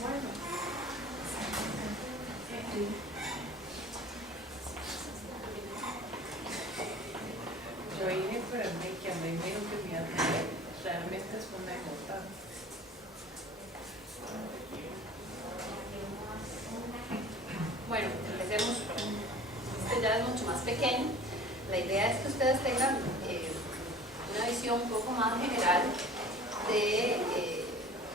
Bueno. Yo vine, pero que a mí me dijo que me iba a tener, realmente es fundamental. Bueno, empecemos. Este ya es mucho más pequeño. La idea es que ustedes tengan una visión un poco más general de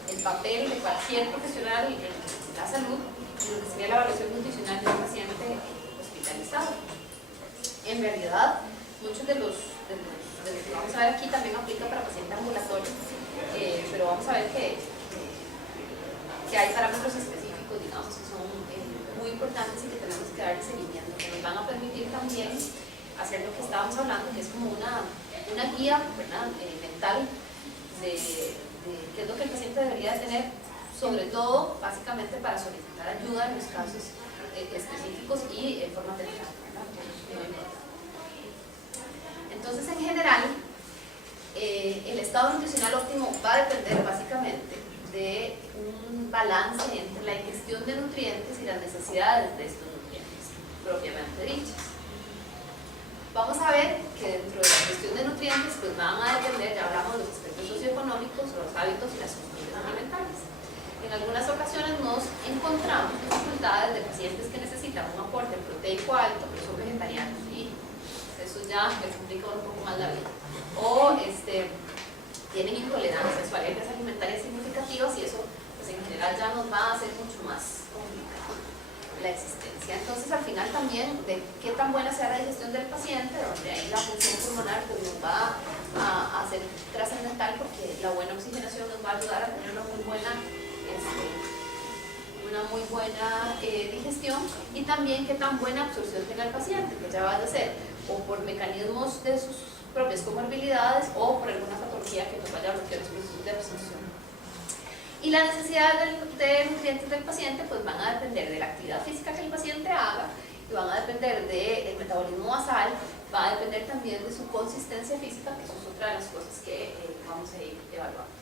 el papel de cualquier profesional en la salud y lo que sería la evaluación nutricional de un paciente hospitalizado. En realidad, muchos de los que vamos a ver aquí también aplica para pacientes ambulatorios, pero vamos a ver que hay parámetros específicos, digamos, que son muy importantes y que tenemos que darle seguimiento, que nos van a permitir también hacer lo que estábamos hablando, que es como una guía, ¿verdad? Mental de qué es lo que el paciente debería de tener, sobre todo, básicamente, para solicitar ayuda en los casos específicos y en forma temprana, ¿verdad? Entonces, en general, el estado nutricional óptimo va a depender básicamente de un balance entre la ingestión de nutrientes y las necesidades de estos nutrientes propiamente dichas. Vamos a ver que dentro de la gestión de nutrientes pues van a depender, ya hablamos de los aspectos socioeconómicos, los hábitos y las costumbres alimentarias. En algunas ocasiones nos encontramos dificultades de pacientes que necesitan un aporte proteico alto, pero son vegetarianos, y eso ya me complica un poco más la vida. O tienen intolerancias o alergias alimentarias significativas, y eso pues en general ya nos va a hacer mucho más complicado la existencia. Entonces, al final también de qué tan buena sea la digestión del paciente, donde ahí la función pulmonar pues nos va a ser trascendental, porque la buena oxigenación nos va a ayudar a tener una muy buena digestión, y también qué tan buena absorción tenga el paciente, que ya va a ser o por mecanismos de sus propias comorbilidades o por alguna patología que nos vaya a bloquear los procesos de absorción. Y las necesidades de nutrientes del paciente pues van a depender de la actividad física que el paciente haga, y van a depender del metabolismo basal, va a depender también de su consistencia física, que eso es otra de las cosas que vamos a ir evaluando.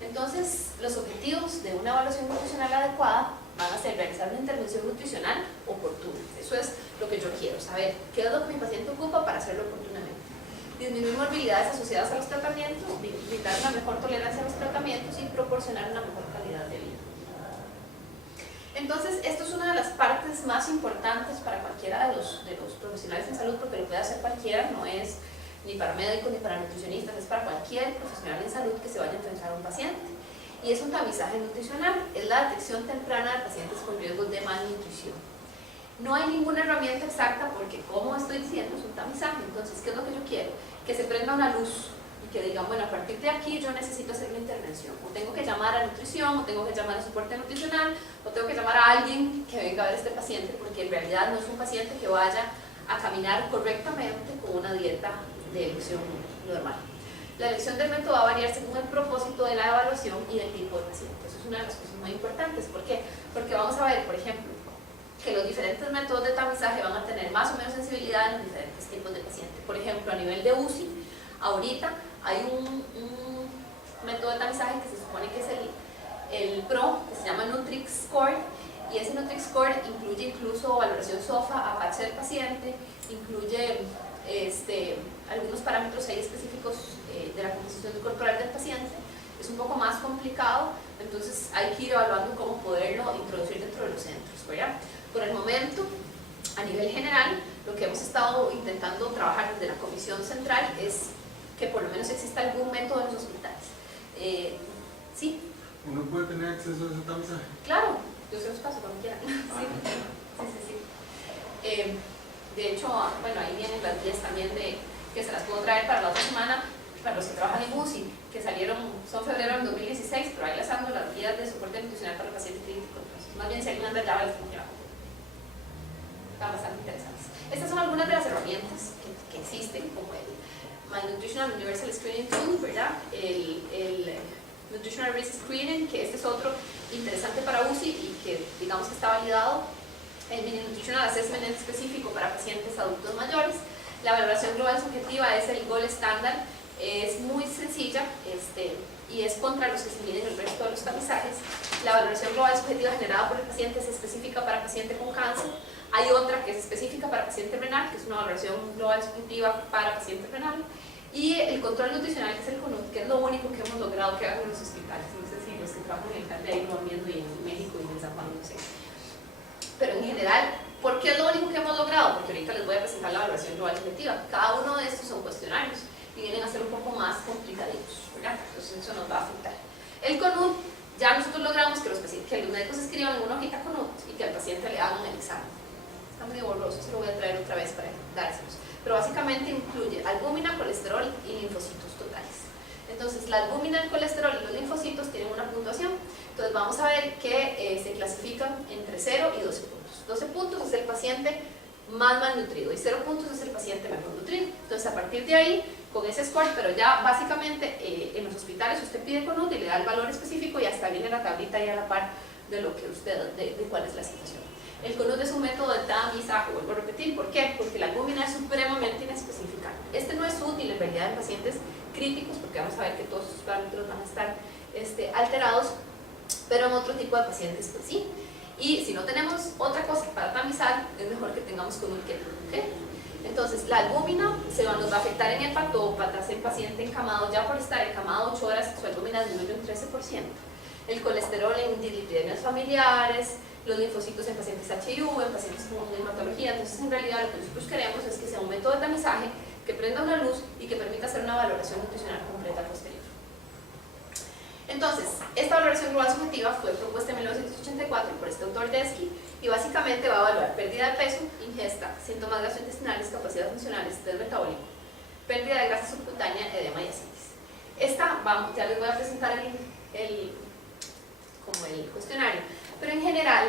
Entonces, los objetivos de una evaluación nutricional adecuada van a ser realizar una intervención nutricional oportuna. Eso es lo que yo quiero, saber qué es lo que mi paciente ocupa para hacerlo oportunamente. Disminuir morbilidades asociadas a los tratamientos, brindar una mejor tolerancia a los tratamientos y proporcionar una mejor calidad de vida. Entonces, esto es una de las partes más importantes para cualquiera de los profesionales en salud, porque lo puede hacer cualquiera, no es ni para médicos ni para nutricionistas, es para cualquier profesional en salud que se vaya a enfrentar a un paciente. Y es un tamizaje nutricional, es la detección temprana de pacientes con riesgos de malnutrición. No hay ninguna herramienta exacta porque, como estoy diciendo, es un tamizaje. Entonces, ¿qué es lo que yo quiero? Que se prenda una luz y que digan, bueno, a partir de aquí yo necesito hacer una intervención. O tengo que llamar a nutrición, o tengo que llamar a soporte nutricional, o tengo que llamar a alguien que venga a ver a este paciente, porque en realidad no es un paciente que vaya a caminar correctamente con una dieta de elección normal. La elección del método va a variar según el propósito de la evaluación y del tipo de paciente. Eso es una de las cosas muy importantes. ¿Por qué? Porque vamos a ver, por ejemplo, que los diferentes métodos de tamizaje van a tener más o menos sensibilidad en los diferentes tipos de pacientes. Por ejemplo, a nivel de UCI, ahorita hay un método de tamizaje que se supone que es el PRO, que se llama Nutrix Score, y ese Nutrix Score incluye incluso valoración SOFA, APACHE del paciente, incluye algunos parámetros ahí específicos de la composición corporal del paciente. Es un poco más complicado, entonces hay que ir evaluando cómo poderlo introducir dentro de los centros, ¿verdad? Por el momento, a nivel general, lo que hemos estado intentando trabajar desde la Comisión Central es que por lo menos exista algún método en los hospitales. ¿Sí? ¿Uno puede tener acceso a ese tamizaje? Claro, yo se los paso cuando quieran. Sí. De hecho, bueno, ahí vienen las guías también que se las puedo traer para la otra semana, para los que trabajan en UCI, que son febrero del 2016, pero ahí les ando las guías de soporte nutricional para el paciente crítico. Entonces, más bien si alguien anda ya, les pongo ya. Están bastante interesantes. Estas son algunas de las herramientas que existen, como el Malnutritional Universal Screening Tool, ¿verdad? El Nutritional Risk Screening, que este es otro interesante para UCI y que digamos que está validado. El Mini Nutritional Assessment es específico para pacientes adultos mayores. La valoración global subjetiva es el gold estándar, es muy sencilla y es contra los que se miden el resto de los tamizajes. La valoración global subjetiva generada por el paciente es específica para paciente con cáncer. Hay otra que es específica para paciente renal, que es una valoración global subjetiva para paciente renal. Y el control nutricional, que es el CONUT, que es lo único que hemos logrado que hagan en los hospitales. No sé si los que trabajan en el Candel lo van viendo, y en México y en San Juan, no sé. Pero en general, ¿por qué es lo único que hemos logrado? Porque ahorita les voy a presentar la valoración global subjetiva. Cada uno de estos son cuestionarios y vienen a ser un poco más complicaditos, ¿verdad? Entonces eso nos va a afectar. El CONUT, ya nosotros logramos que los médicos escriban en una hojita CONUT y que al paciente le hagan el examen. Está medio borroso, se lo voy a traer otra vez para dárselos. Pero básicamente incluye albúmina, colesterol y linfocitos totales. Entonces la albúmina, el colesterol y los linfocitos tienen una puntuación. Entonces vamos a ver que se clasifican entre 0 y 12 puntos. 12 puntos es el paciente más malnutrido y 0 puntos es el paciente mejor nutrido. Entonces a partir de ahí, con ese score, pero ya básicamente en los hospitales usted pide CONUT y le da el valor específico y hasta viene la tablita ahí a la par de lo que usted, de cuál es la situación. El CONUT es un método de tamizaje, vuelvo a repetir, ¿por qué? Porque la albúmina es supremamente inespecífica. Este no es útil en realidad en pacientes críticos, porque vamos a ver que todos sus parámetros van a estar alterados, pero en otro tipo de pacientes pues sí. Y si no tenemos otra cosa para tamizar, es mejor que tengamos CONUT que ¿okay? Entonces la albúmina nos va a afectar en hepatópatas, en paciente encamado, ya por estar encamado 8 horas, su albúmina disminuye un 13%. El colesterol en dislipidemias familiares, los linfocitos en pacientes HIV, en pacientes con hematología. Entonces en realidad lo que nosotros queremos es que sea un método de tamizaje que prenda una luz y que permita hacer una valoración nutricional completa posterior. Entonces, esta valoración global subjetiva fue propuesta en 1984 por este autor Desky y básicamente va a evaluar pérdida de peso, ingesta, síntomas gastrointestinales, capacidad funcional, estrés metabólico, pérdida de grasa subcutánea, edema y ascitis. Ya les voy a presentar el cuestionario, pero en general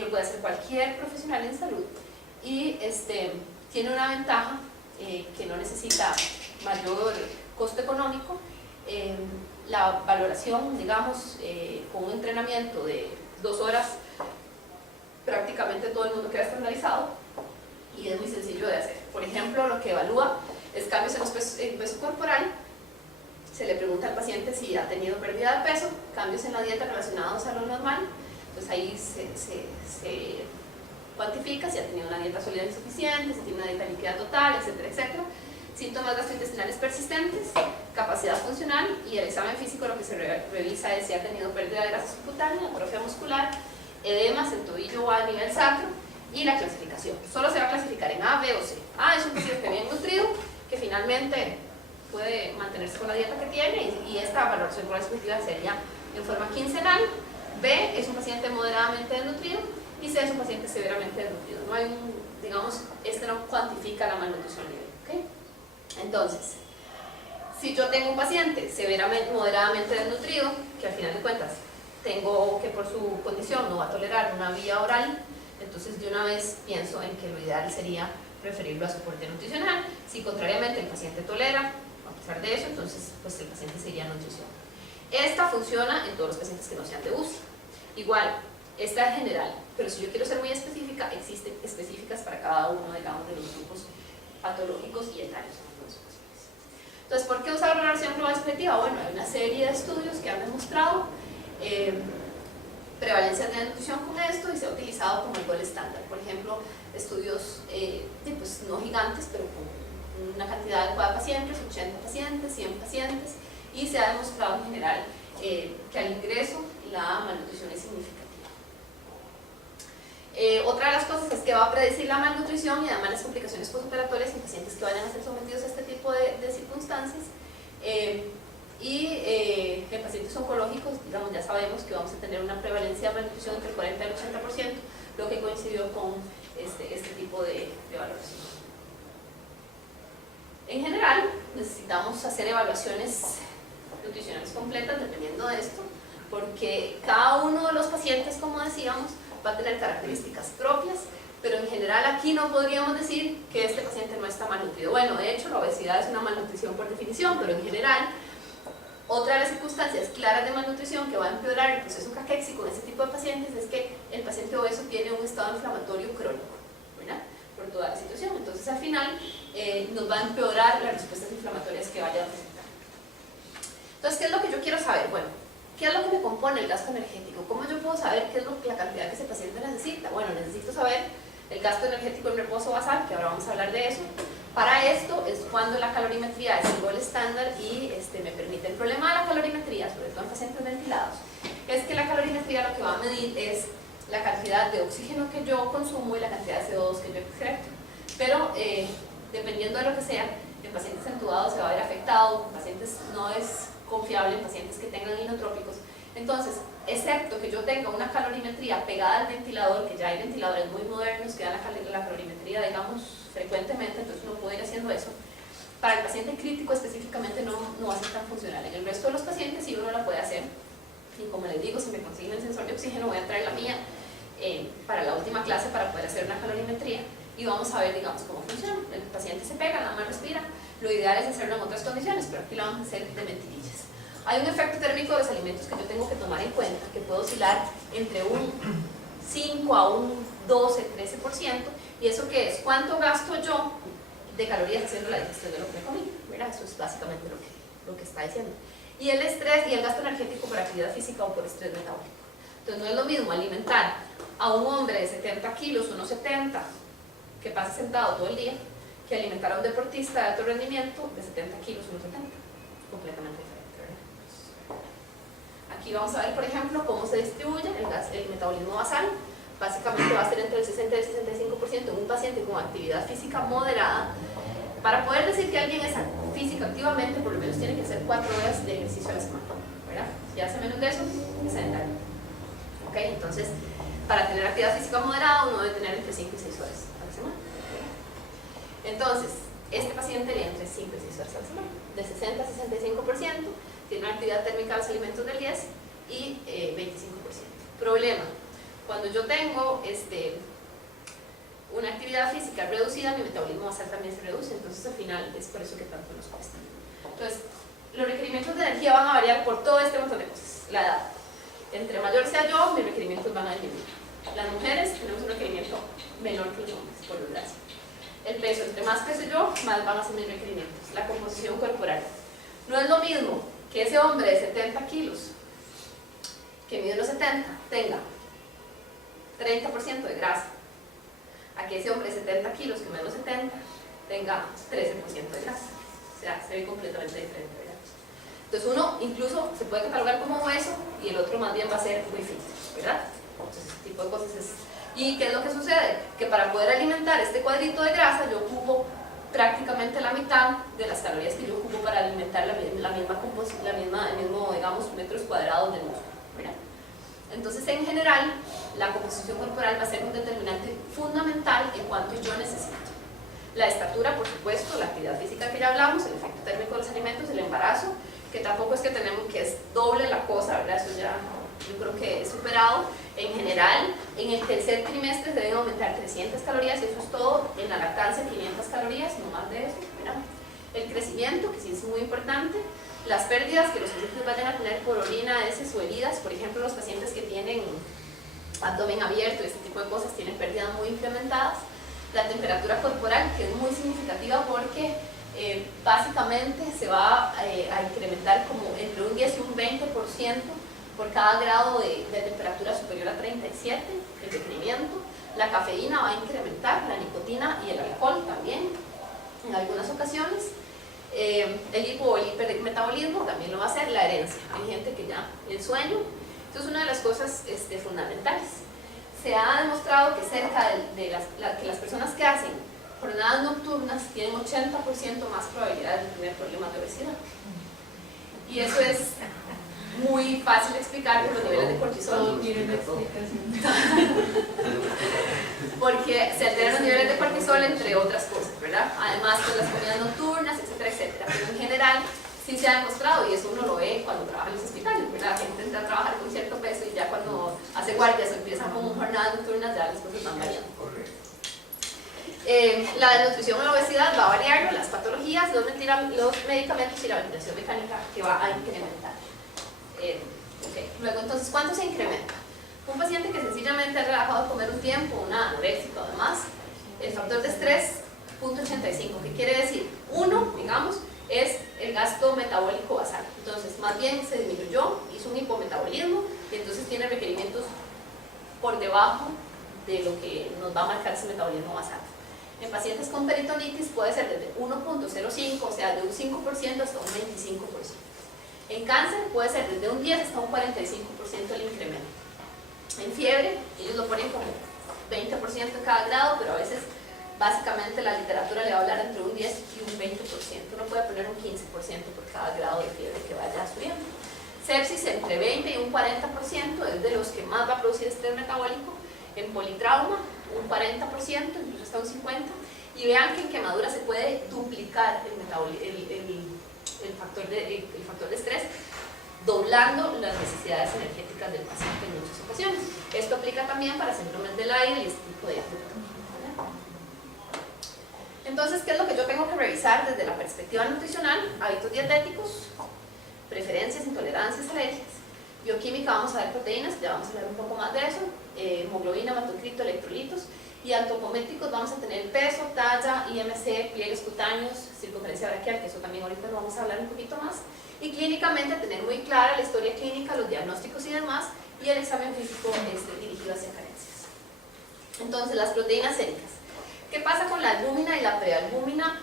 lo puede hacer cualquier profesional en salud y tiene una ventaja que no necesita mayor costo económico. La valoración, digamos, con un entrenamiento de 2 horas, prácticamente todo el mundo queda estandarizado y es muy sencillo de hacer. Por ejemplo, lo que evalúa es cambios en peso corporal. Se le pregunta al paciente si ha tenido pérdida de peso, cambios en la dieta relacionados a lo normal. Entonces ahí se cuantifica si ha tenido una dieta sólida insuficiente, si tiene una dieta líquida total, etcétera, etcétera. Síntomas gastrointestinales persistentes, capacidad funcional y el examen físico lo que se revisa es si ha tenido pérdida de grasa subcutánea, atrofia muscular, edemas en tobillo o a nivel sacro y la clasificación. Solo se va a clasificar en A, B o C. A es un paciente bien nutrido que finalmente puede mantenerse con la dieta que tiene y esta valoración global subjetiva sería en forma quincenal. B es un paciente moderadamente desnutrido y C es un paciente severamente desnutrido. No hay digamos, no cuantifica la malnutrición libre. ¿Okay? Entonces, si yo tengo un paciente moderadamente desnutrido, que al final de cuentas tengo que por su condición no va a tolerar una vía oral, entonces de una vez pienso en que lo ideal sería preferirlo a soporte nutricional. Si contrariamente el paciente tolera, a pesar de eso, entonces pues el paciente se iría a nutrición. Esta funciona en todos los pacientes que no sean de UCI. Igual, esta es general, pero si yo quiero ser muy específica, existen específicas para cada uno de los grupos patológicos y etarios. Entonces, ¿por qué usar valoración global subjetiva? Bueno, hay una serie de estudios que han demostrado prevalencia de nutrición con esto y se ha utilizado como el gol estándar. Por ejemplo, estudios pues, no gigantes, pero con una cantidad adecuada de pacientes, 80 pacientes, 100 pacientes, y se ha demostrado en general que al ingreso la malnutrición es significativa. Otra de las cosas es que va a predecir la malnutrición y además las complicaciones postoperatorias en pacientes que vayan a ser sometidos a este tipo de circunstancias. En pacientes oncológicos, digamos, ya sabemos que vamos a tener una prevalencia de malnutrición entre el 40 y el 80%, lo que coincidió con este tipo de valoración. En general, necesitamos hacer evaluaciones nutricionales completas dependiendo de esto, porque cada uno de los pacientes, como decíamos, va a tener características propias, pero en general aquí no podríamos decir que este paciente no está malnutrido. Bueno, de hecho la obesidad es una malnutrición por definición, pero en general otra de las circunstancias claras de malnutrición que va a empeorar el proceso caquéxico en este tipo de pacientes es que el paciente obeso tiene un estado inflamatorio crónico, ¿verdad? Por toda la situación. Entonces al final nos va a empeorar las respuestas inflamatorias que vaya a presentar. Entonces, ¿qué es lo que yo quiero saber? Bueno, ¿qué es lo que me compone el gasto energético? ¿Cómo yo puedo saber qué es la cantidad que ese paciente necesita? Bueno, necesito saber el gasto energético en reposo basal, que ahora vamos a hablar de eso. Para esto es cuando la calorimetría es el gol estándar y me permite. El problema de la calorimetría, sobre todo en pacientes ventilados, es que la calorimetría lo que va a medir es la cantidad de oxígeno que yo consumo y la cantidad de CO2 que yo excreto. Pero dependiendo de lo que sea, en pacientes entubados se va a ver afectado, en pacientes no es confiable, en pacientes que tengan inotrópicos. Entonces, excepto que yo tenga una calorimetría pegada al ventilador, que ya hay ventiladores muy modernos que dan la calorimetría, digamos, frecuentemente, entonces uno puede ir haciendo eso. Para el paciente crítico específicamente no va a ser tan funcional. En el resto de los pacientes sí uno la puede hacer. Y como les digo, si me consiguen el sensor de oxígeno, voy a traer la mía para la última clase para poder hacer una calorimetría y vamos a ver, digamos, cómo funciona. El paciente se pega, nada más respira. Lo ideal es hacerlo en otras condiciones, pero aquí lo vamos a hacer de mentirillas. Hay un efecto térmico de los alimentos que yo tengo que tomar en cuenta, que puede oscilar entre un 5 a un 12, 13%, y eso que es cuánto gasto yo de calorías haciendo la digestión de lo que me comí, ¿verdad? Eso es básicamente lo que está diciendo. Y el estrés y el gasto energético por actividad física o por estrés metabólico. Entonces no es lo mismo alimentar a un hombre de 70 kilos, 1,70, que pasa sentado todo el día, que alimentar a un deportista de alto rendimiento de 70 kilos, 1,70. Completamente diferente, ¿verdad? Aquí vamos a ver, por ejemplo, cómo se distribuye el metabolismo basal. Básicamente va a ser entre el 60 y el 65% en un paciente con actividad física moderada. Para poder decir que alguien es físico activamente, por lo menos tiene que hacer 4 horas de ejercicio a la semana, ¿verdad? Si hace menos de eso, es sedentario. ¿Ok? Entonces, para tener actividad física moderada, uno debe tener entre 5 y 6 horas a la semana. Entonces, este paciente tiene entre 5 y 6 horas a la semana, de 60 a 65%, tiene una actividad térmica de los alimentos del 10 y 25%. Problema, cuando yo tengo una actividad física reducida, mi metabolismo basal también se reduce, entonces al final es por eso que tanto nos cuesta. Entonces, los requerimientos de energía van a variar por todo este montón de cosas. La edad, entre mayor sea yo, mis requerimientos van a disminuir. Las mujeres tenemos un requerimiento menor que los hombres, por desgracia. El peso, entre más peso yo, más van a ser mis requerimientos. La composición corporal. No es lo mismo que ese hombre de 70 kilos, que mide los 70, tenga 30% de grasa, a que ese hombre de 70 kilos, que mide los 70, tenga 13% de grasa. O sea, se ve completamente diferente, ¿verdad? Entonces uno incluso se puede catalogar como obeso y el otro más bien va a ser muy fit, ¿verdad? Entonces ese tipo de cosas es... ¿Y qué es lo que sucede? Que para poder alimentar este cuadrito de grasa yo ocupo prácticamente la mitad de las calorías que yo ocupo para alimentar el mismo, digamos, metros cuadrados del músculo, ¿verdad? Entonces, en general, la composición corporal va a ser un determinante fundamental en cuanto yo necesito. La estatura, por supuesto, la actividad física que ya hablamos, el efecto térmico de los alimentos, el embarazo, que tampoco es que tenemos que es doble la cosa, ¿verdad? Eso ya yo creo que es superado. En general, en el tercer trimestre deben aumentar 300 calorías y eso es todo. En la lactancia, 500 calorías, no más de eso, ¿verdad? El crecimiento, que sí es muy importante. Las pérdidas que los pacientes vayan a tener por orina, heces o heridas, por ejemplo, los pacientes que tienen abdomen abierto, este tipo de cosas, tienen pérdidas muy incrementadas. La temperatura corporal, que es muy significativa porque básicamente se va a incrementar como entre un 10 y un 20% por cada grado de temperatura superior a 37, el requerimiento. La cafeína va a incrementar, la nicotina y el alcohol también, en algunas ocasiones. El hipo o el hipermetabolismo también lo va a hacer, la herencia. Hay gente que ya, el sueño, esto es una de las cosas fundamentales. Se ha demostrado que cerca que las personas que hacen jornadas nocturnas tienen 80% más probabilidades de tener problemas de obesidad. Y eso es muy fácil de explicar por los niveles de cortisol. Todo tiene una explicación. Porque se alteran los niveles de cortisol, entre otras cosas, ¿verdad? Además, con las comidas nocturnas, etcétera, etcétera. Pero en general, sí se ha demostrado, y eso uno lo ve cuando trabaja en los hospitales, ¿verdad? La gente entra a trabajar con cierto peso y ya cuando hace guardias o empiezan con jornadas nocturnas, ya las cosas van variando. La desnutrición o la obesidad va a variar, las patologías, los medicamentos y la ventilación mecánica que va a incrementar. Okay. Luego, entonces, ¿cuánto se incrementa? Un paciente que sencillamente ha relajado de comer un tiempo, una anorexia además, el factor de estrés, 0.85, que quiere decir, 1, digamos, es el gasto metabólico basal. Entonces, más bien se disminuyó, hizo un hipometabolismo y entonces tiene requerimientos por debajo de lo que nos va a marcar ese metabolismo basal. En pacientes con peritonitis puede ser desde 1.05, o sea, de un 5% hasta un 25%. En cáncer puede ser desde un 10 hasta un 45% el incremento. En fiebre, ellos lo ponen como 20% en cada grado, pero a veces básicamente la literatura le va a hablar entre un 10 y un 20%. Uno puede poner un 15% por cada grado de fiebre que vaya subiendo. Sepsis entre 20 y un 40% es de los que más va a producir estrés metabólico. En politrauma un 40%, incluso hasta un 50%. Y vean que en quemadura se puede duplicar el factor de estrés, doblando las necesidades energéticas del paciente en muchas ocasiones. Esto aplica también para síndromes del aire y este tipo de patologías. Entonces, ¿qué es lo que yo tengo que revisar desde la perspectiva nutricional? Hábitos dietéticos, preferencias, intolerancias, alergias. Bioquímica, vamos a ver proteínas, ya vamos a hablar un poco más de eso, hemoglobina, hematocrito, electrolitos, y antropométricos vamos a tener peso, talla, IMC, pliegues cutáneos, circunferencia braquial, que eso también ahorita lo vamos a hablar un poquito más, y clínicamente tener muy clara la historia clínica, los diagnósticos y demás, y el examen físico dirigido hacia carencias. Entonces, las proteínas séricas. ¿Qué pasa con la albúmina y la prealbúmina?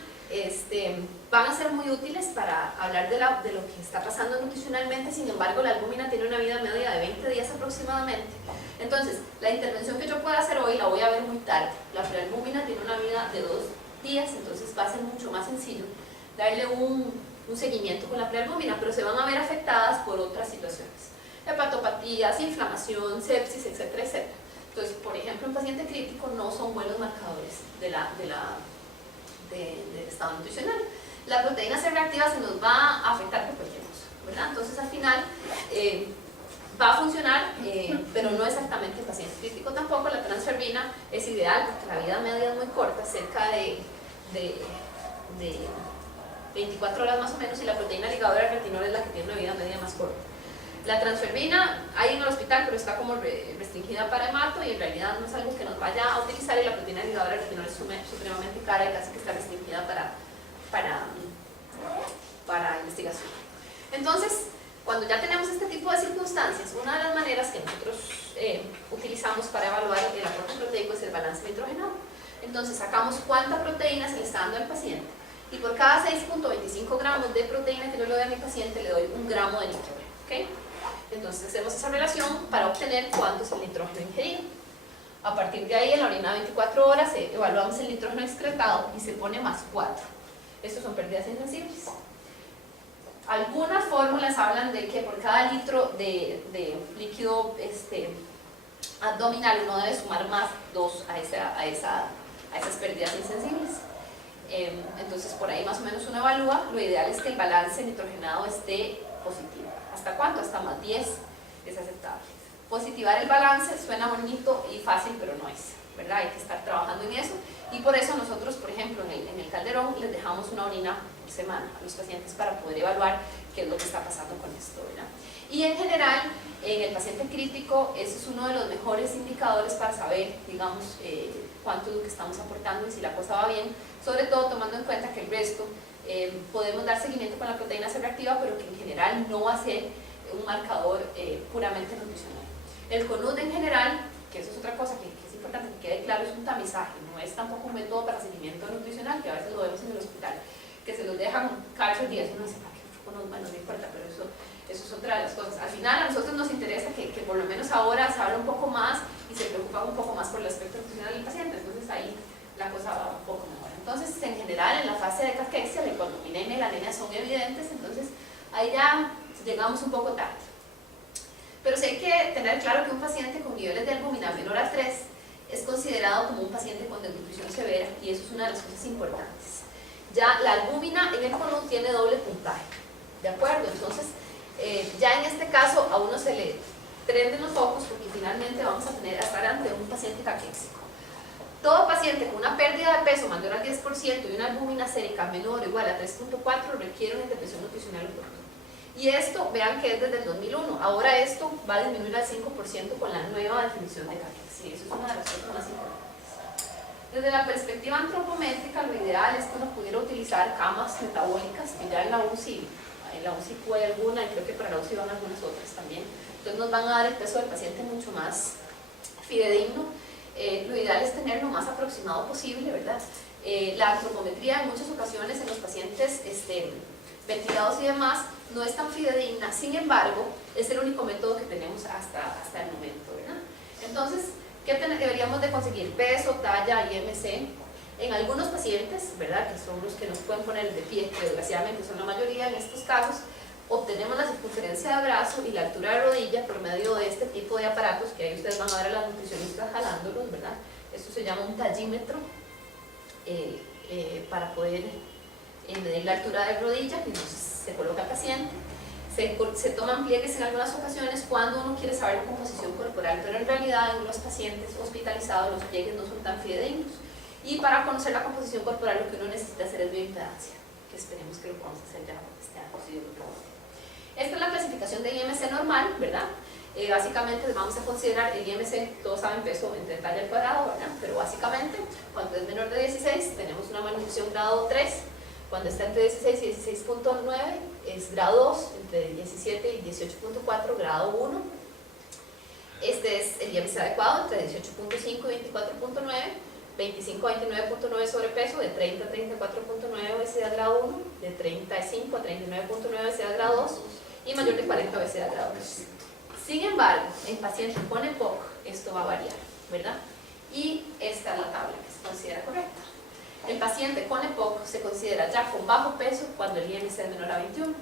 Van a ser muy útiles para hablar de lo que está pasando nutricionalmente. Sin embargo, la albúmina tiene una vida media de 20 días aproximadamente. Entonces, la intervención que yo pueda hacer hoy la voy a ver muy tarde. La prealbúmina tiene una vida de 2 días, entonces va a ser mucho más sencillo darle un seguimiento con la prealbúmina, pero se van a ver afectadas por otras situaciones: hepatopatías, inflamación, sepsis, etcétera, etcétera. Entonces, por ejemplo, en paciente crítico no son buenos marcadores del estado nutricional. La proteína C reactiva se nos va a afectar por cualquier cosa, ¿verdad? Entonces, al final va a funcionar, pero no exactamente en paciente crítico tampoco. La transferrina es ideal porque la vida media es muy corta, cerca de 24 horas más o menos, y la proteína ligadora de retinol es la que tiene una vida media más corta. La transferrina hay en el hospital, pero está como restringida para hemato y en realidad no es algo que nos vaya a utilizar, y la proteína ligadora de retinol es supremamente cara y casi que está restringida para investigación. Entonces, cuando ya tenemos este tipo de circunstancias, una de las maneras que nosotros utilizamos para evaluar el aporte proteico es el balance nitrogenado. Entonces, sacamos cuánta proteína se le está dando al paciente, y por cada 6.25 gramos de proteína que yo le doy a mi paciente le doy 1 gramo de nitrógeno. ¿Okay? Entonces hacemos esa relación para obtener cuánto es el nitrógeno ingerido. A partir de ahí, en la orina de 24 horas, evaluamos el nitrógeno excretado y se pone más 4. Estos son pérdidas insensibles. Algunas fórmulas hablan de que por cada litro de líquido abdominal uno debe sumar más 2 a esas pérdidas insensibles. Entonces, por ahí más o menos uno evalúa. Lo ideal es que el balance nitrogenado esté positivo. ¿Hasta cuánto? Hasta más 10 es aceptable. Positivar el balance suena bonito y fácil, pero no es, ¿verdad? Hay que estar trabajando en eso, y por eso nosotros, por ejemplo, en el Calderón les dejamos una orina por semana a los pacientes para poder evaluar qué es lo que está pasando con esto, ¿verdad? Y en general, en el paciente crítico, ese es uno de los mejores indicadores para saber, digamos, cuánto es lo que estamos aportando y si la cosa va bien, sobre todo tomando en cuenta que el resto podemos dar seguimiento con la proteína C reactiva, pero que en general no va a ser un marcador puramente nutricional. El CONUT en general, que eso es otra cosa que es importante que quede claro, es un tamizaje, no es tampoco un método para seguimiento nutricional, que a veces lo vemos en el hospital, que se los dejan cada 8 días, uno dice, bueno, no importa, pero eso es otra de las cosas. Al final a nosotros nos interesa que por lo menos ahora se habla un poco más y se preocupa un poco más por el aspecto nutricional del paciente, entonces ahí la cosa va un poco mejor. Entonces, en general, en la fase de caquexia, la hipoglobina y melanina son evidentes, entonces ahí ya llegamos un poco tarde. Pero sí hay que tener claro que un paciente con niveles de albúmina menor a 3 es considerado como un paciente con desnutrición severa, y eso es una de las cosas importantes. Ya la albúmina en el CONUT tiene doble puntaje, ¿de acuerdo? Entonces, ya en este caso a uno se le prenden los ojos porque finalmente vamos a estar ante un paciente caquéxico. Todo paciente con una pérdida de peso mayor al 10% y una albúmina sérica menor o igual a 3.4 requiere una intervención nutricional oportuna. Y esto, vean que es desde el 2001. Ahora esto va a disminuir al 5% con la nueva definición de caquexia. Eso es una de las cosas más importantes. Desde la perspectiva antropométrica, lo ideal es que uno pudiera utilizar camas metabólicas, que ya en la UCI hay alguna, y creo que para la UCI van algunas otras también. Entonces nos van a dar el peso del paciente mucho más fidedigno. Lo ideal es tener lo más aproximado posible, ¿verdad? La antropometría en muchas ocasiones en los pacientes ventilados y demás no es tan fidedigna, sin embargo, es el único método que tenemos hasta el momento, ¿verdad? Entonces, ¿qué deberíamos de conseguir? Peso, talla, IMC. En algunos pacientes, ¿verdad?, que son los que nos pueden poner de pie, que desgraciadamente son la mayoría en estos casos, obtenemos la circunferencia de brazo y la altura de rodilla por medio de este tipo de aparatos que ahí ustedes van a ver a las nutricionistas jalándolos, ¿verdad? Esto se llama un tallímetro para poder medir la altura de rodilla, y entonces se coloca al paciente. Se toman pliegues en algunas ocasiones cuando uno quiere saber la composición corporal, pero en realidad en los pacientes hospitalizados los pliegues no son tan fidedignos. Y para conocer la composición corporal lo que uno necesita hacer es bioimpedancia, que esperemos que lo podamos hacer ya este año, si Dios lo permite. Esta es la clasificación de IMC normal, ¿verdad? Básicamente vamos a considerar el IMC, todos saben peso entre talla al cuadrado, ¿verdad? Pero básicamente cuando es menor de 16 tenemos una malnutrición grado 3, cuando está entre 16 y 16.9 es grado 2, entre 17 y 18.4 grado 1. Este es el IMC adecuado entre 18.5 y 24.9, 25 a 29.9 sobrepeso, de 30 a 34.9 obesidad grado 1, de 35 a 39.9 obesidad grado 2 y mayor de 40 obesidad grado 3. Sin embargo, en pacientes con EPOC esto va a variar, ¿verdad? Y esta es la tabla que se considera correcta. El paciente con EPOC se considera ya con bajo peso cuando el IMC es menor a 21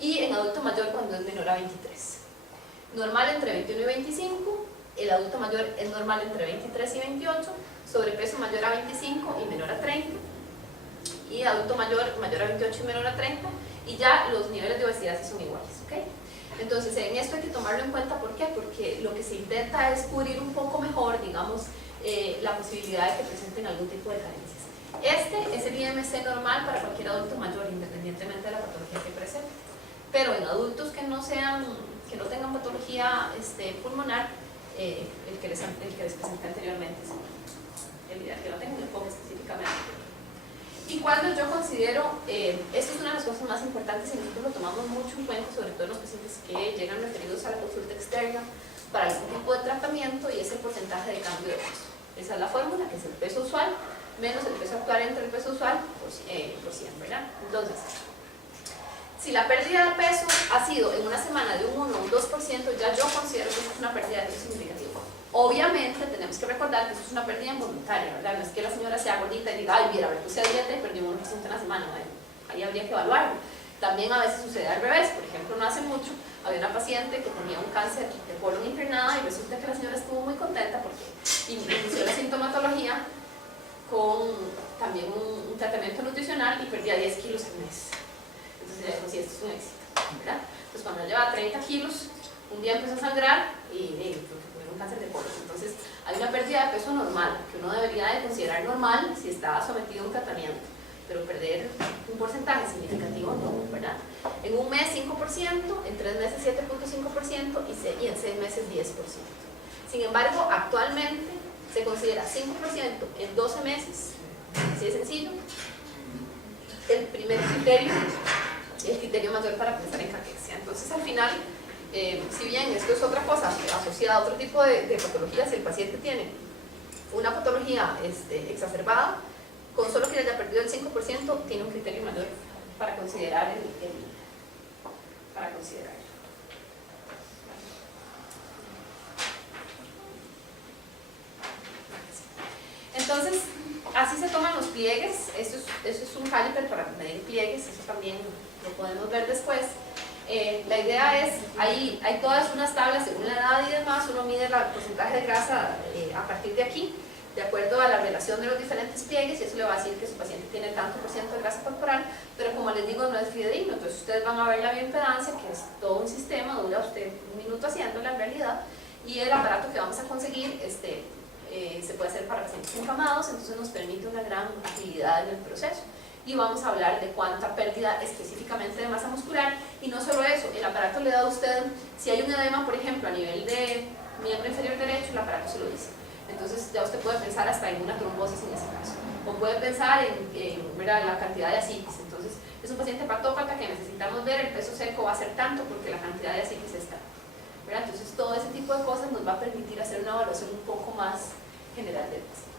y en adulto mayor cuando es menor a 23. Normal entre 21 y 25, el adulto mayor es normal entre 23 y 28, sobrepeso mayor a 25 y menor a 30, y adulto mayor a 28 y menor a 30, y ya los niveles de obesidad sí son iguales, ¿ok? Entonces en esto hay que tomarlo en cuenta, ¿por qué? Porque lo que se intenta es cubrir un poco mejor, digamos, la posibilidad de que presenten algún tipo de carencias. Este es el IMC normal para cualquier adulto mayor, independientemente de la patología que presente. Pero en adultos que no tengan patología pulmonar, el que les presenté anteriormente, el ideal que no tengan EPOC específicamente. Y cuando yo considero, esto es una de las cosas más importantes y nosotros lo tomamos mucho en cuenta, sobre todo en los pacientes que llegan referidos a la consulta externa para algún tipo de tratamiento, y es el porcentaje de cambio de peso. Esa es la fórmula, que es el peso usual menos el peso actual entre el peso usual por 100, ¿verdad? Entonces, si la pérdida de peso ha sido en una semana de un 1 o un 2%, ya yo considero que eso es una pérdida de peso significativa. Obviamente tenemos que recordar que eso es una pérdida involuntaria, ¿verdad? No es que la señora sea gordita y diga, ay, mira, me puse a dieta y perdí 1% en la semana. Bueno, ahí habría que evaluarlo. También a veces sucede al revés. Por ejemplo, no hace mucho había una paciente que tenía un cáncer de colon internada y resulta que la señora estuvo muy contenta porque inició la sintomatología con también un tratamiento nutricional y perdía 10 kilos al mes. Entonces ella dijo, sí, esto es un éxito, ¿verdad? Entonces cuando llevaba 30 kilos, un día empezó a sangrar y tuvo un cáncer de colon. Entonces hay una pérdida de peso normal, que uno debería de considerar normal si está sometido a un tratamiento, pero perder un porcentaje significativo no, ¿verdad? En un mes 5%, en 3 meses 7.5% y en 6 meses 10%. Sin embargo, actualmente se considera 5% en 12 meses, así de sencillo. El primer criterio, el criterio mayor para pensar en caquexia. Entonces al final, si bien esto es otra cosa asociada a otro tipo de patologías, si el paciente tiene una patología exacerbada, con solo que haya perdido el 5%, tiene un criterio mayor para considerar Entonces, así se toman los pliegues. Eso es un caliper para medir pliegues, eso también lo podemos ver después. La idea es, hay todas unas tablas según la edad y demás, uno mide el porcentaje de grasa a partir de aquí, de acuerdo a la relación de los diferentes pliegues, y eso le va a decir que su paciente tiene tanto por ciento de grasa corporal, pero como les digo, no es fidedigno. Entonces ustedes van a ver la bioimpedancia, que es todo un sistema, dura usted un minuto haciéndola en realidad, y el aparato que vamos a conseguir se puede hacer para pacientes inflamados, entonces nos permite una gran agilidad en el proceso. Y vamos a hablar de cuánta pérdida específicamente de masa muscular, y no solo eso, el aparato le da a usted, si hay un edema por ejemplo a nivel de miembro inferior derecho, el aparato se lo dice. Entonces ya usted puede pensar hasta en una trombosis en ese caso, o puede pensar en ¿verdad? La cantidad de ascitis. Entonces es un paciente hepatópata que necesitamos ver, el peso seco va a ser tanto porque la cantidad de ascitis es tanta, ¿verdad? Entonces todo ese tipo de cosas nos va a permitir hacer una evaluación un poco más general del paciente.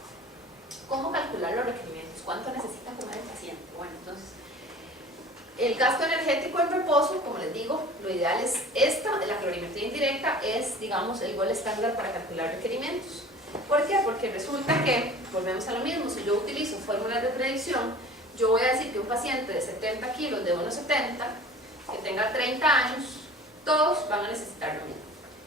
¿Cómo calcular los requerimientos? ¿Cuánto necesita comer el paciente? Bueno, entonces el gasto energético en reposo, como les digo, lo ideal es la calorimetría indirecta es, digamos, el gol estándar para calcular requerimientos. ¿Por qué? Porque resulta que, volvemos a lo mismo, si yo utilizo fórmulas de predicción, yo voy a decir que un paciente de 70 kilos, de 1,70, que tenga 30 años, todos van a necesitar lo mismo.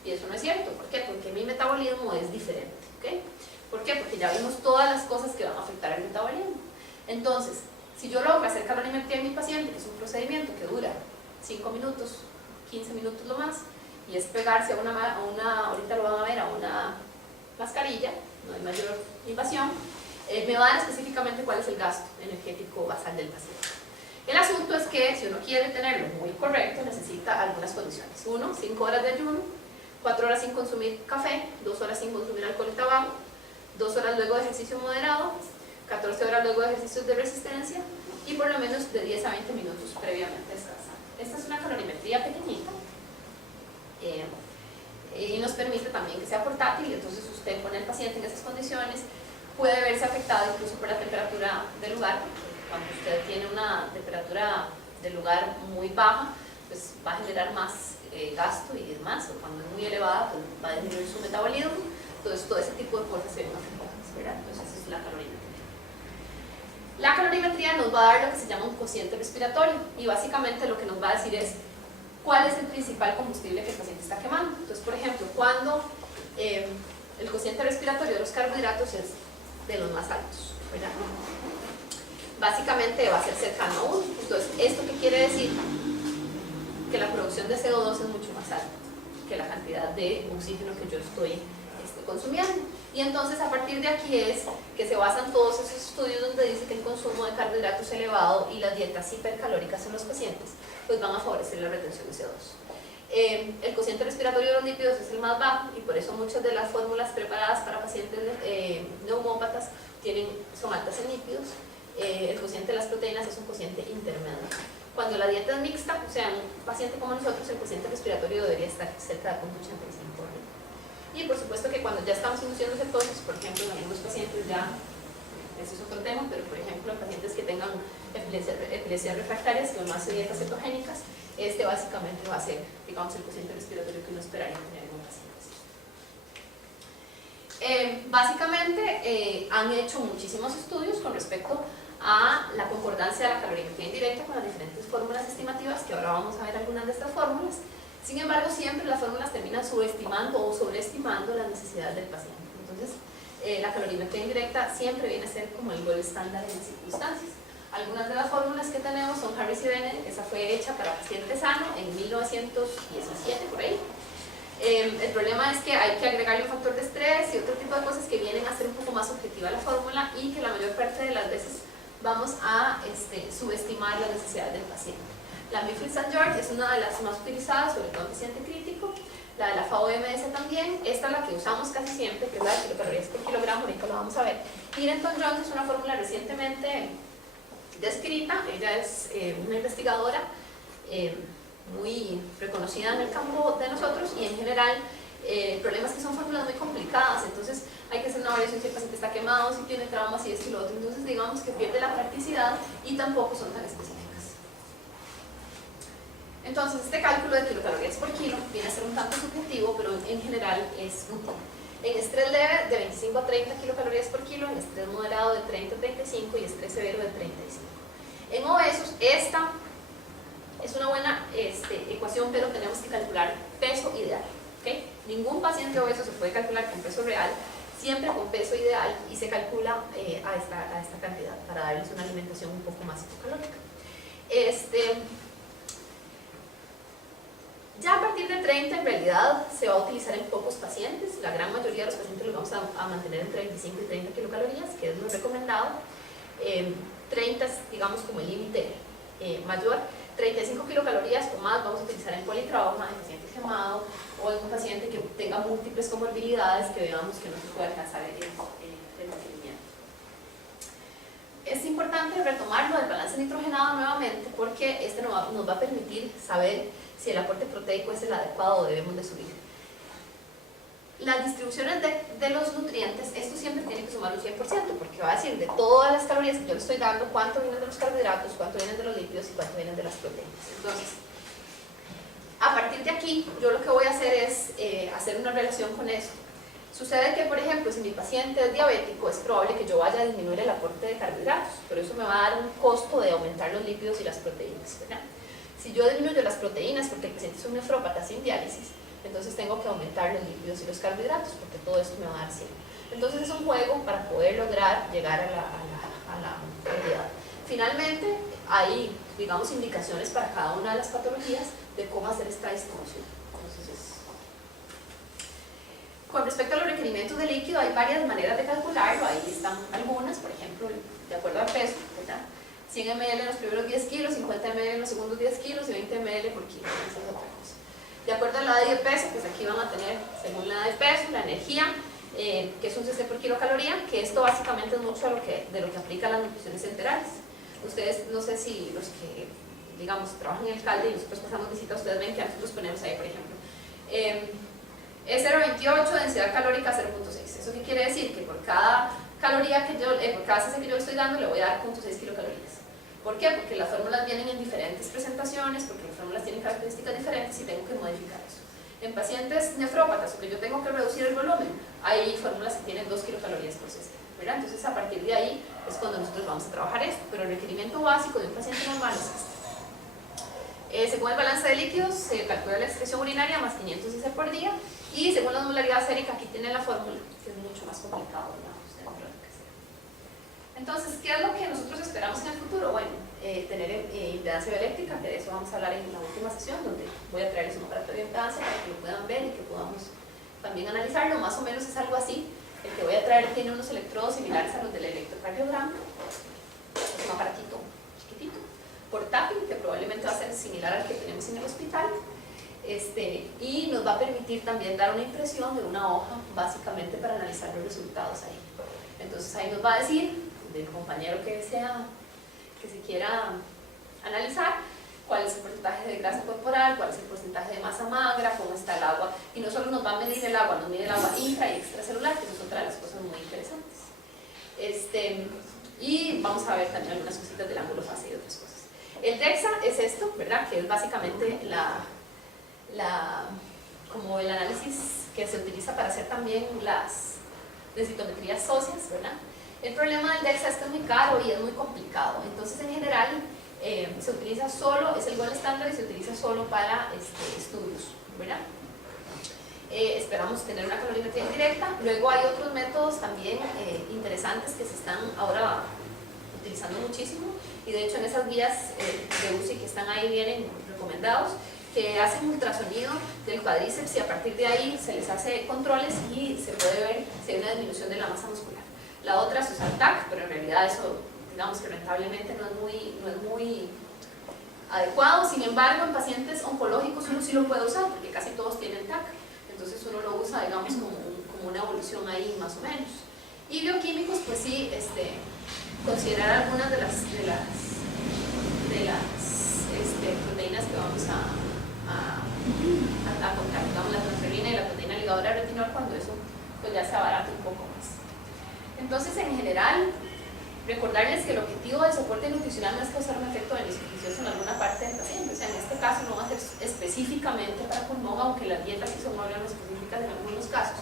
Y eso no es cierto. ¿Por qué? Porque mi metabolismo es diferente. ¿Okay? ¿Por qué? Porque ya vimos todas las cosas que van a afectar el metabolismo. Entonces, si yo logro hacer calorimetría en mi paciente, que es un procedimiento que dura 5 minutos, 15 minutos lo más, y es pegarse a una ahorita lo van a ver, a una mascarilla, no hay mayor invasión, me va a dar específicamente cuál es el gasto energético basal del paciente. El asunto es que si uno quiere tenerlo muy correcto, necesita algunas condiciones. 1, 5 horas de ayuno, 4 horas sin consumir café, 2 horas sin consumir alcohol y tabaco, 2 horas luego de ejercicio moderado, 14 horas luego de ejercicios de resistencia y por lo menos de 10 a 20 minutos previamente descansando. Esta es una calorimetría pequeñita y nos permite también que sea portátil, entonces usted pone al paciente en esas condiciones, puede verse afectado incluso por la temperatura del lugar. Cuando usted tiene una temperatura del lugar muy baja, pues va a generar más gasto y demás, o cuando es muy elevada, pues va a disminuir su metabolismo, entonces todo ese tipo de cosas se ven afectadas, ¿verdad? Entonces esa es la calorimetría. La calorimetría nos va a dar lo que se llama un cociente respiratorio y básicamente lo que nos va a decir es cuál es el principal combustible que el paciente está quemando. Entonces, por ejemplo, cuando el cociente respiratorio de los carbohidratos es de los más altos, ¿verdad? Básicamente va a ser cercano a 1. Entonces, ¿esto qué quiere decir? Que la producción de CO2 es mucho más alta que la cantidad de oxígeno que yo estoy consumiendo. Y entonces a partir de aquí es que se basan todos esos estudios donde dice que el consumo de carbohidratos elevado y las dietas hipercalóricas en los pacientes pues van a favorecer la retención de CO2. El cociente respiratorio de los lípidos es el más bajo y por eso muchas de las fórmulas preparadas para pacientes neumópatas son altas en lípidos. El cociente de las proteínas es un cociente intermedio. Cuando la dieta es mixta, o sea, un paciente como nosotros, el cociente respiratorio debería estar cerca de 0.85. Y por supuesto que cuando ya estamos induciendo cetosis, por ejemplo, en algunos pacientes ya, ese es otro tema, pero por ejemplo en pacientes que tengan epilepsias refractarias y además de dietas cetogénicas, básicamente va a ser, digamos, el cociente respiratorio que uno esperaría tener en un paciente. Básicamente han hecho muchísimos estudios con respecto a la concordancia de la calorimetría indirecta con las diferentes fórmulas estimativas, que ahora vamos a ver algunas de estas fórmulas. Sin embargo, siempre las fórmulas terminan subestimando o sobreestimando las necesidades del paciente. Entonces, la calorimetría indirecta siempre viene a ser como el gol estándar en las circunstancias. Algunas de las fórmulas que tenemos son Harris y Bennett, esa fue hecha para paciente sano en 1917, por ahí. El problema es que hay que agregarle un factor de estrés y otro tipo de cosas que vienen a ser un poco más objetiva la fórmula y que la mayor parte de las veces vamos a subestimar las necesidades del paciente. La Mifflin St. George es una de las más utilizadas, sobre todo en paciente crítico. La de la FAO-MS también, esta es la que usamos casi siempre, que es la de kilocalorías por kilogramo, ahorita lo vamos a ver. Y Denton Jones es una fórmula recientemente descrita, ella es una investigadora muy reconocida en el campo de nosotros y en general el problema es que son fórmulas muy complicadas, entonces hay que hacer una variación si el paciente está quemado, si tiene traumas y esto y lo otro, entonces digamos que pierde la practicidad y tampoco son tan específicas. Entonces este cálculo de kilocalorías por kilo viene a ser un tanto subjetivo, pero en general es útil. En estrés leve de 25 a 30 kilocalorías por kilo, en estrés moderado de 30 a 35 y estrés severo de 35. En obesos, esta es una buena ecuación, pero tenemos que calcular peso ideal. ¿Okay? Ningún paciente obeso se puede calcular con peso real, siempre con peso ideal y se calcula a esta cantidad para darles una alimentación un poco más hipocalórica. Ya a partir de 30 en realidad se va a utilizar en pocos pacientes, la gran mayoría de los pacientes los vamos a mantener entre 25 y 30 kilocalorías, que es lo recomendado. 30 es digamos como el límite mayor. 35 kilocalorías o más vamos a utilizar en politrauma, en paciente quemado o en un paciente que tenga múltiples comorbilidades que veamos que no se puede alcanzar el requerimiento. Es importante retomar lo del balance nitrogenado nuevamente porque este nos va a permitir saber si el aporte proteico es el adecuado o debemos de subir. Las distribuciones de los nutrientes, esto siempre tiene que sumar un 100% porque va a decir de todas las calorías que yo le estoy dando, cuánto vienen de los carbohidratos, cuánto vienen de los lípidos y cuánto vienen de las proteínas. Entonces, a partir de aquí, yo lo que voy a hacer es hacer una relación con esto. Sucede que, por ejemplo, si mi paciente es diabético, es probable que yo vaya a disminuir el aporte de carbohidratos, pero eso me va a dar un costo de aumentar los lípidos y las proteínas, ¿verdad? Si yo disminuyo las proteínas porque el paciente es un nefrópata sin diálisis, entonces tengo que aumentar los lípidos y los carbohidratos porque todo esto me va a dar 100. Entonces es un juego para poder lograr llegar a la cantidad. Finalmente hay, digamos, indicaciones para cada una de las patologías de cómo hacer esta distribución. Con respecto a los requerimientos de líquido hay varias maneras de calcularlo, ahí están algunas, por ejemplo, de acuerdo al peso, ¿verdad? 100 ml en los primeros 10 kilos, 50 ml en los segundos 10 kilos y 20 ml por kilo, esa es otra cosa. De acuerdo a la edad y el peso, pues aquí van a tener, según la edad y el peso, la energía, que es un cc por kilocaloría, que esto básicamente es mucho de lo que aplica a las nutriciones enterales. Ustedes, no sé si los que, digamos, trabajan en el CALDE y nosotros pasamos visita, ustedes ven que nosotros ponemos ahí, por ejemplo, es 0.28, densidad calórica 0.6. ¿Eso qué quiere decir? Que por cada caloría que yo, por cada cc que yo le estoy dando, le voy a dar 0.6 kilocalorías. ¿Por qué? Porque las fórmulas vienen en diferentes presentaciones, porque las fórmulas tienen características diferentes y tengo que modificar eso. En pacientes nefrópatas, o que yo tengo que reducir el volumen, hay fórmulas que tienen 2 kilocalorías por cc, ¿verdad? Entonces, a partir de ahí es cuando nosotros vamos a trabajar esto, pero el requerimiento básico de un paciente normal es este. Según el balance de líquidos, se calcula la excreción urinaria más 500 cc por día, y según la osmolaridad sérica, aquí tiene la fórmula, que es mucho más complicado, digamos, dentro de lo que sea. Entonces, ¿qué es lo que nosotros esperamos en el futuro? Bueno, tener impedancia bioeléctrica, que de eso vamos a hablar en la última sesión, donde voy a traerles un aparato de impedancia para que lo puedan ver y que podamos también analizarlo. Más o menos es algo así. El que voy a traer tiene unos electrodos similares a los del electrocardiograma. Es un aparatito chiquitito, portátil, que probablemente va a ser similar al que tenemos en el hospital. Y nos va a permitir también dar una impresión de una hoja, básicamente para analizar los resultados ahí. Entonces ahí nos va a decir, del compañero que se quiera analizar, cuál es el porcentaje de grasa corporal, cuál es el porcentaje de masa magra, cómo está el agua, y no solo nos va a medir el agua, nos mide el agua intra y extracelular, que es otra de las cosas muy interesantes. Y vamos a ver también algunas cositas del ángulo fase y otras cosas. El DEXA es esto, ¿verdad? Que es básicamente como el análisis que se utiliza para hacer también las densitometrías óseas, ¿verdad? El problema del DEXA es que es muy caro y es muy complicado, entonces en general se utiliza solo, es el gold estándar y se utiliza solo para estudios, ¿verdad? Esperamos tener una calorimetría indirecta. Luego hay otros métodos también interesantes que se están ahora utilizando muchísimo, y de hecho en esas guías de UCI que están ahí vienen recomendados, que hacen ultrasonido del cuádriceps y a partir de ahí se les hace controles y se puede ver si hay una disminución de la masa muscular. La otra es usar TAC, pero en realidad eso, digamos que rentablemente no es muy adecuado. Sin embargo, en pacientes oncológicos uno sí lo puede usar porque casi todos tienen TAC, entonces uno lo usa, digamos, como una evolución ahí más o menos. Y bioquímicos, pues sí, considerar algunas de las proteínas que vamos a contar, digamos la transferrina y la proteína ligadora de retinol, cuando eso pues ya se abarata un poco más. Entonces, en general, recordarles que el objetivo del soporte nutricional no es causar un efecto beneficioso en alguna parte del paciente, o sea, en este caso no va a ser específicamente para pulmón, aunque las dietas sí son órganos específicas en algunos casos,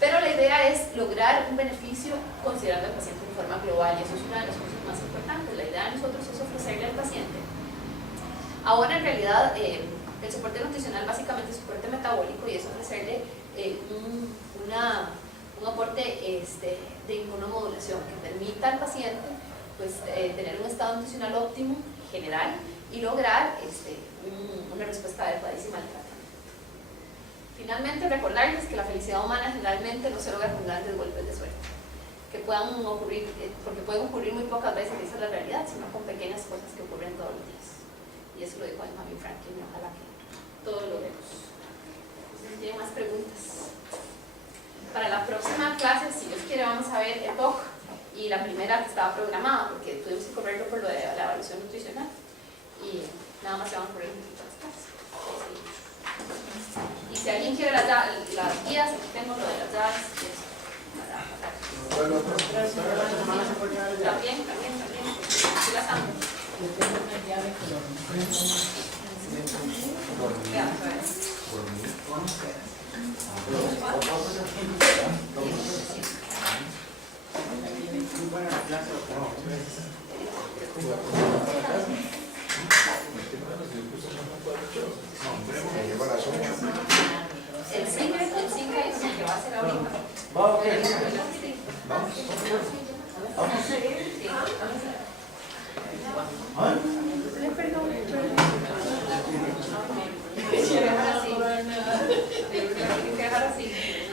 pero la idea es lograr un beneficio considerando al paciente en forma global, y eso es una de las cosas más importantes. La idea de nosotros es ofrecerle al paciente, ahora en realidad el soporte nutricional básicamente es soporte metabólico, y es ofrecerle un aporte de inmunomodulación que permita al paciente pues, tener un estado nutricional óptimo general y lograr una respuesta adecuadísima al tratamiento. Finalmente, recordarles que la felicidad humana generalmente no se logra con grandes golpes de suerte, que puedan ocurrir, porque pueden ocurrir muy pocas veces, esa es la realidad, sino con pequeñas cosas que ocurren todos los días. y eso lo dejo ahí Mami Franklin, ojalá que todos lo vemos. Entonces, ¿tienen más preguntas? Para la próxima clase, si Dios quiere, vamos a ver EPOC y la primera que estaba programada, porque tuvimos que correrlo por lo de la evaluación nutricional y nada más se van a correr en todas las clases. Y si alguien quiere las guías, aquí tengo lo de las llaves y eso. También, sí las amo. Yo tengo una llave color. Vean, a ver. El zinc es el que va a ser ahorita. Hay que dejar así.